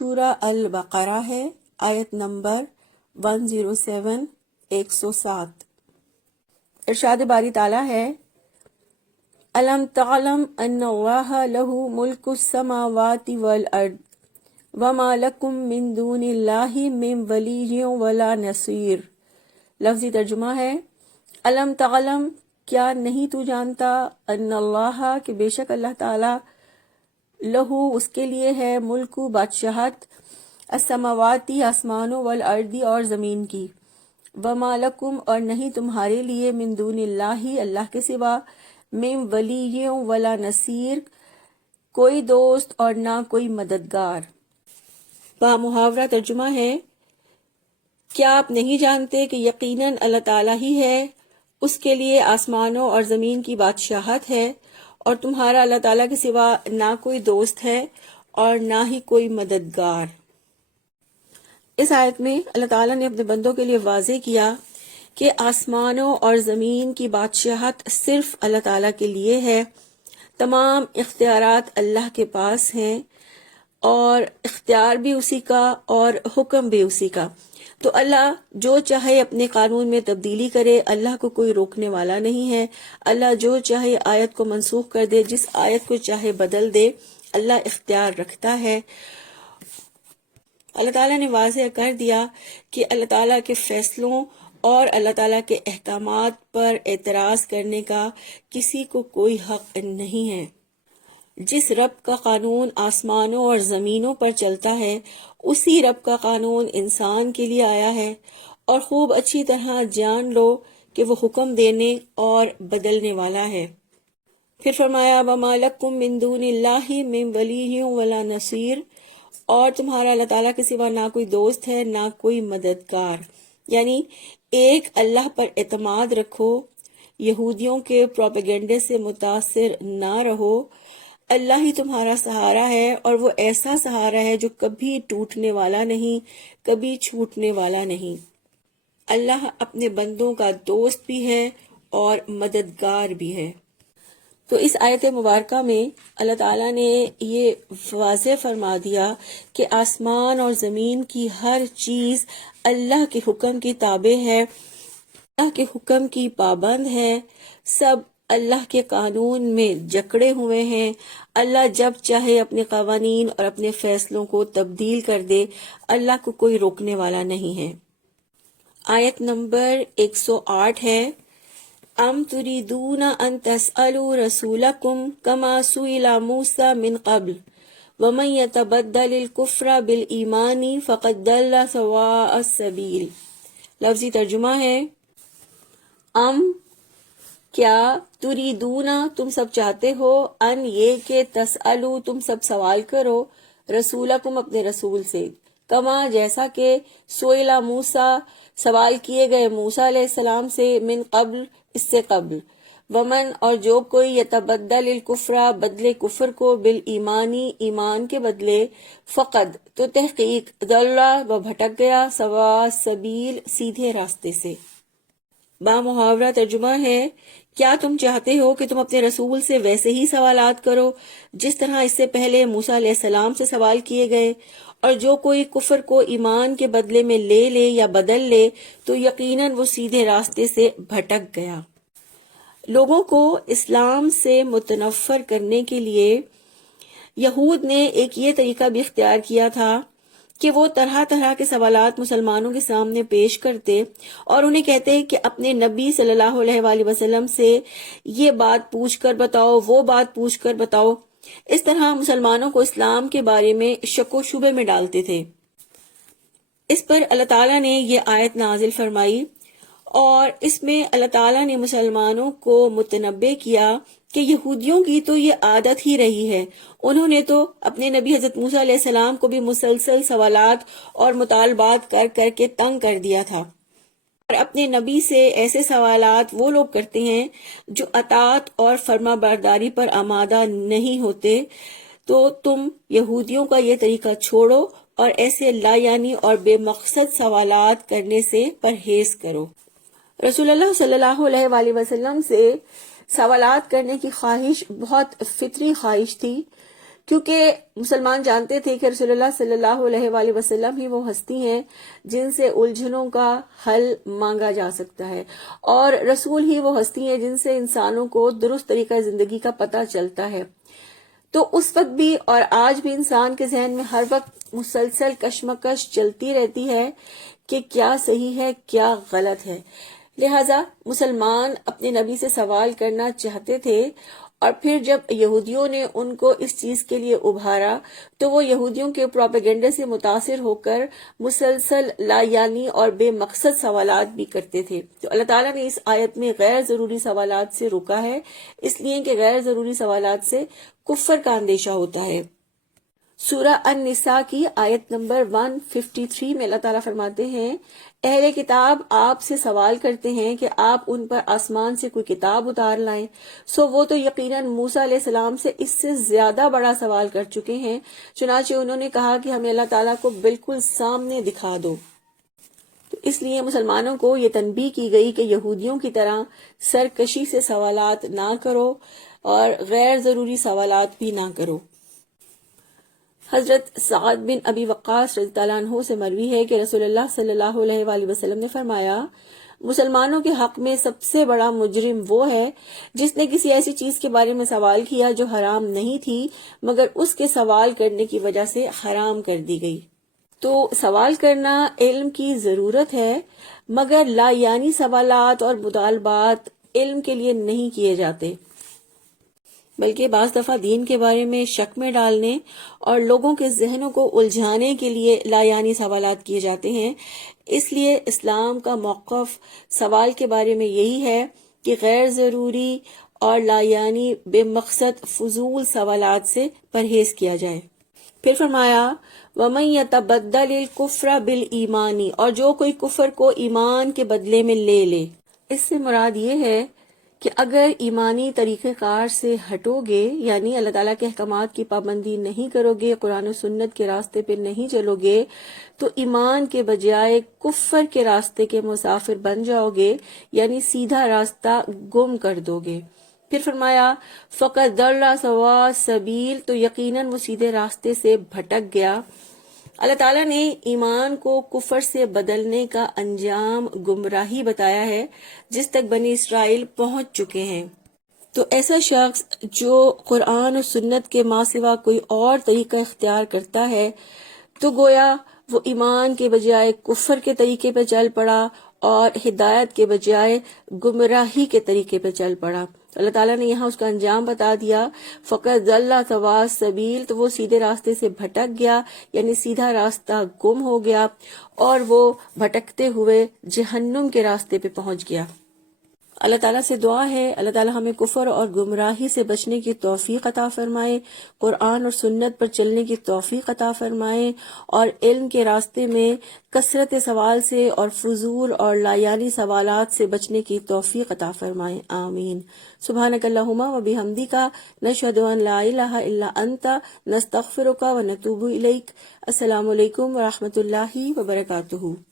سورہ البقرہ ہے، آیت نمبر 107 107۔ ارشاد باری تعالیٰ ہے، الم تعلم ان اللہ لہ ملک السماوات والارض وما لکم من دون اللہ من ولی ولا نصیر۔ لفظی ترجمہ ہے، الم تعلم کیا نہیں تو جانتا، ان اللہ کہ بے شک اللہ تعالیٰ، لہو اس کے لیے ہے، ملک بادشاہت، السماواتی آسمانوں، والارض اور زمین کی، وما لکم اور نہیں تمہارے لیے، من دون اللہ اللہ کے سوا، من ولی ولا نصیر کوئی دوست اور نہ کوئی مددگار۔ با محاورہ ترجمہ ہے، کیا آپ نہیں جانتے کہ یقیناً اللہ تعالیٰ ہی ہے، اس کے لیے آسمانوں اور زمین کی بادشاہت ہے، اور تمہارا اللہ تعالیٰ کے سوا نہ کوئی دوست ہے اور نہ ہی کوئی مددگار۔ اس آیت میں اللہ تعالیٰ نے اپنے بندوں کے لیے واضح کیا کہ آسمانوں اور زمین کی بادشاہت صرف اللہ تعالیٰ کے لیے ہے، تمام اختیارات اللہ کے پاس ہیں، اور اختیار بھی اسی کا اور حکم بھی اسی کا۔ تو اللہ جو چاہے اپنے قانون میں تبدیلی کرے، اللہ کو کوئی روکنے والا نہیں ہے۔ اللہ جو چاہے آیت کو منسوخ کر دے، جس آیت کو چاہے بدل دے، اللہ اختیار رکھتا ہے۔ اللہ تعالیٰ نے واضح کر دیا کہ اللہ تعالیٰ کے فیصلوں اور اللہ تعالیٰ کے احکامات پر اعتراض کرنے کا کسی کو کوئی حق نہیں ہے۔ جس رب کا قانون آسمانوں اور زمینوں پر چلتا ہے، اسی رب کا قانون انسان کے لیے آیا ہے، اور خوب اچھی طرح جان لو کہ وہ حکم دینے اور بدلنے والا ہے۔ پھر فرمایا، وَمَا لَكُم مِّن دُونِ اللَّهِ مِّن وَلِيٍّ وَلَا نَصِيرٍ، اور تمہارا اللہ تعالیٰ کے سوا نہ کوئی دوست ہے نہ کوئی مددگار۔ یعنی ایک اللہ پر اعتماد رکھو، یہودیوں کے پروپیگنڈے سے متاثر نہ رہو۔ اللہ ہی تمہارا سہارا ہے، اور وہ ایسا سہارا ہے جو کبھی ٹوٹنے والا نہیں، کبھی چھوٹنے والا نہیں۔ اللہ اپنے بندوں کا دوست بھی ہے اور مددگار بھی ہے۔ تو اس آیت مبارکہ میں اللہ تعالیٰ نے یہ واضح فرما دیا کہ آسمان اور زمین کی ہر چیز اللہ کے حکم کی تابع ہے، اللہ کے حکم کی پابند ہے، سب اللہ کے قانون میں جکڑے ہوئے ہیں۔ اللہ جب چاہے اپنے قوانین اور اپنے فیصلوں کو تبدیل کر دے، اللہ کو کوئی روکنے والا نہیں ہے۔ آیت نمبر 108 ہے، ام تريدون ان تسألوا رسولكم كما سئل موسى من قبل ومن يتبدل الكفر بالایمان فقد ضل سواء السبیل۔ لفظی ترجمہ ہے، کیا تریدون تم سب چاہتے ہو، ان یہ کہ تسألو تم سب سوال کرو، رسولکم اپنے رسول سے، کما جیسا کہ سئل موسیٰ سوال کیے گئے موسیٰ علیہ السلام سے، من قبل اس سے قبل، ومن اور جو کوئی یتبدل الکفر بدلے کفر کو، بالایمانی ایمان کے بدلے، فقد تو تحقیق، ضل وہ بھٹک گیا، سواء السبیل سیدھے راستے سے۔ با محاورہ ترجمہ ہے، کیا تم چاہتے ہو کہ تم اپنے رسول سے ویسے ہی سوالات کرو جس طرح اس سے پہلے موسیٰ علیہ السلام سے سوال کیے گئے؟ اور جو کوئی کفر کو ایمان کے بدلے میں لے لے یا بدل لے تو یقیناً وہ سیدھے راستے سے بھٹک گیا۔ لوگوں کو اسلام سے متنفر کرنے کے لیے یہود نے ایک یہ طریقہ بھی اختیار کیا تھا کہ وہ طرح طرح کے سوالات مسلمانوں کے سامنے پیش کرتے اور انہیں کہتے کہ اپنے نبی صلی اللہ علیہ وآلہ وسلم سے یہ بات پوچھ کر بتاؤ، وہ بات پوچھ کر بتاؤ۔ اس طرح مسلمانوں کو اسلام کے بارے میں شک و شبے میں ڈالتے تھے۔ اس پر اللہ تعالیٰ نے یہ آیت نازل فرمائی، اور اس میں اللہ تعالیٰ نے مسلمانوں کو متنبہ کیا کہ یہودیوں کی تو یہ عادت ہی رہی ہے، انہوں نے تو اپنے نبی حضرت موسیٰ علیہ السلام کو بھی مسلسل سوالات اور مطالبات کر کر کے تنگ کر دیا تھا، اور اپنے نبی سے ایسے سوالات وہ لوگ کرتے ہیں جو اطاعت اور فرما برداری پر آمادہ نہیں ہوتے۔ تو تم یہودیوں کا یہ طریقہ چھوڑو اور ایسے لا یعنی اور بے مقصد سوالات کرنے سے پرہیز کرو۔ رسول اللہ صلی اللہ علیہ وآلہ وسلم سے سوالات کرنے کی خواہش بہت فطری خواہش تھی، کیونکہ مسلمان جانتے تھے کہ رسول اللہ صلی اللہ علیہ وآلہ وسلم ہی وہ ہستی ہیں جن سے الجھنوں کا حل مانگا جا سکتا ہے، اور رسول ہی وہ ہستی ہیں جن سے انسانوں کو درست طریقہ زندگی کا پتہ چلتا ہے۔ تو اس وقت بھی اور آج بھی انسان کے ذہن میں ہر وقت مسلسل کشمکش چلتی رہتی ہے کہ کیا صحیح ہے کیا غلط ہے۔ لہذا مسلمان اپنے نبی سے سوال کرنا چاہتے تھے، اور پھر جب یہودیوں نے ان کو اس چیز کے لیے ابھارا تو وہ یہودیوں کے پروپیگنڈے سے متاثر ہو کر مسلسل لا یعنی اور بے مقصد سوالات بھی کرتے تھے۔ تو اللہ تعالیٰ نے اس آیت میں غیر ضروری سوالات سے روکا ہے، اس لیے کہ غیر ضروری سوالات سے کفر کا اندیشہ ہوتا ہے۔ سورہ النساء کی آیت نمبر 153 میں اللہ تعالیٰ فرماتے ہیں، اہل کتاب آپ سے سوال کرتے ہیں کہ آپ ان پر آسمان سے کوئی کتاب اتار لائیں، سو وہ تو یقیناً موسیٰ علیہ السلام سے اس سے زیادہ بڑا سوال کر چکے ہیں، چنانچہ انہوں نے کہا کہ ہمیں اللہ تعالیٰ کو بالکل سامنے دکھا دو۔ تو اس لیے مسلمانوں کو یہ تنبیہ کی گئی کہ یہودیوں کی طرح سرکشی سے سوالات نہ کرو اور غیر ضروری سوالات بھی نہ کرو۔ حضرت سعد بن ابی وقاص رضی اللہ عنہ سے مروی ہے کہ رسول اللہ صلی اللہ علیہ وآلہ وسلم نے فرمایا، مسلمانوں کے حق میں سب سے بڑا مجرم وہ ہے جس نے کسی ایسی چیز کے بارے میں سوال کیا جو حرام نہیں تھی مگر اس کے سوال کرنے کی وجہ سے حرام کر دی گئی۔ تو سوال کرنا علم کی ضرورت ہے، مگر لا یعنی سوالات اور مطالبات علم کے لیے نہیں کیے جاتے، بلکہ بعض دفعہ دین کے بارے میں شک میں ڈالنے اور لوگوں کے ذہنوں کو الجھانے کے لیے لا یعنی سوالات کیے جاتے ہیں۔ اس لیے اسلام کا موقف سوال کے بارے میں یہی ہے کہ غیر ضروری اور لا یعنی بے مقصد فضول سوالات سے پرہیز کیا جائے۔ پھر فرمایا، وَمَن يَتَبَدَّلِ الْكُفْرَ بِالْإِيمَانِ، اور جو کوئی کفر کو ایمان کے بدلے میں لے لے۔ اس سے مراد یہ ہے کہ اگر ایمانی طریقہ کار سے ہٹو گے، یعنی اللہ تعالیٰ کے احکامات کی پابندی نہیں کرو گے، قرآن و سنت کے راستے پہ نہیں چلو گے، تو ایمان کے بجائے کفر کے راستے کے مسافر بن جاؤ گے، یعنی سیدھا راستہ گم کر دو گے۔ پھر فرمایا، فَقَدْ ضَلَّ سَوَاءَ السَّبِيلِ، تو یقیناً وہ سیدھے راستے سے بھٹک گیا۔ اللہ تعالیٰ نے ایمان کو کفر سے بدلنے کا انجام گمراہی بتایا ہے جس تک بنی اسرائیل پہنچ چکے ہیں۔ تو ایسا شخص جو قرآن و سنت کے ماں سوا کوئی اور طریقہ اختیار کرتا ہے تو گویا وہ ایمان کے بجائے کفر کے طریقے پہ چل پڑا اور ہدایت کے بجائے گمراہی کے طریقے پہ چل پڑا۔ اللہ تعالیٰ نے یہاں اس کا انجام بتا دیا، فقط ضل سواء السبیل، تو وہ سیدھے راستے سے بھٹک گیا، یعنی سیدھا راستہ گم ہو گیا اور وہ بھٹکتے ہوئے جہنم کے راستے پہ پہنچ گیا۔ اللہ تعالیٰ سے دعا ہے اللہ تعالیٰ ہمیں کفر اور گمراہی سے بچنے کی توفیق عطا فرمائے، قرآن اور سنت پر چلنے کی توفیق عطا فرمائے، اور علم کے راستے میں کثرت سوال سے اور فضول اور لا یعنی سوالات سے بچنے کی توفیق عطا فرمائے، آمین۔ سبحانک اللہم و بحمدک، نشہد ان لا الہ الا انت، نستغفرک و نتوب الیک۔ السلام علیکم ورحمۃ اللہ وبرکاتہ۔